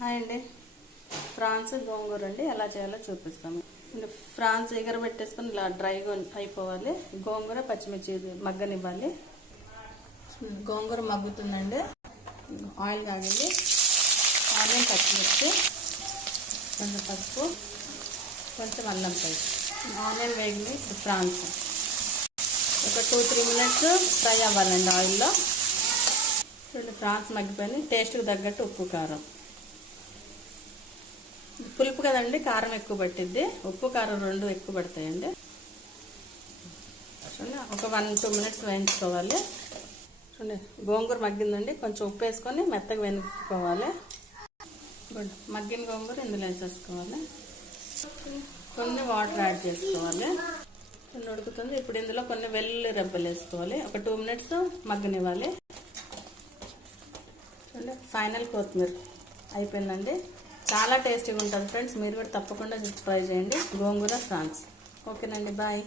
Hi అండి. France గోంగూర అండి ఎలా చేయాలో చూపిస్తాము. ఫ్రాన్స్ ఎగరబెట్టేసుకొని ఇలా డ్రైగా అయిపోవాలి. గోంగూర పచ్చిమిర్చి మగ్గనివ్వాలి. గోంగూర మగ్గుతుందండి. ఆయిల్ కాగింది. ఆనియన్, పచ్చిమిర్చి, కొంచెం పసుపు, కొంచెం అల్లం పేస్ట్. ఆనియన్ వేగింది. ఇప్పుడు ఫ్రాన్స్ ఒక 2-3 మినిట్స్ ఫ్రై అవ్వాలండి ఆయిల్లో. చూడండి ఫ్రాన్స్ మగ్గిపోయింది. టేస్ట్కి తగ్గట్టు ఉప్పు, కారం. పులుపు కదండి, కారం ఎక్కువ పట్టిద్ది. ఉప్పు కారం 2 ఎక్కువ పడతాయండి. ఒక 1-2 మినిట్స్ వేయించుకోవాలి. చూడండి గోంగూర మగ్గిందండి. కొంచెం ఉప్పు వేసుకొని మెత్తగా వేయించుకోవాలి. మగ్గిన గోంగూర ఇందులో వేసేసుకోవాలి. కొన్ని వాటర్ యాడ్ చేసుకోవాలి. కొన్ని ఉడుకుతుంది. ఇప్పుడు ఇందులో కొన్ని వెల్లుల్లి రెబ్బలు వేసుకోవాలి. ఒక 2 మినిట్స్ మగ్గనివ్వాలి. చూడండి ఫైనల్ కొత్తిమీర అయిపోయిందండి. చాలా టేస్టీగా ఉంటుంది ఫ్రెండ్స్. మీరు కూడా తప్పకుండా ట్రై చేయండి. గోంగూర ఫ్రాన్స్. ఓకేనండి, బాయ్.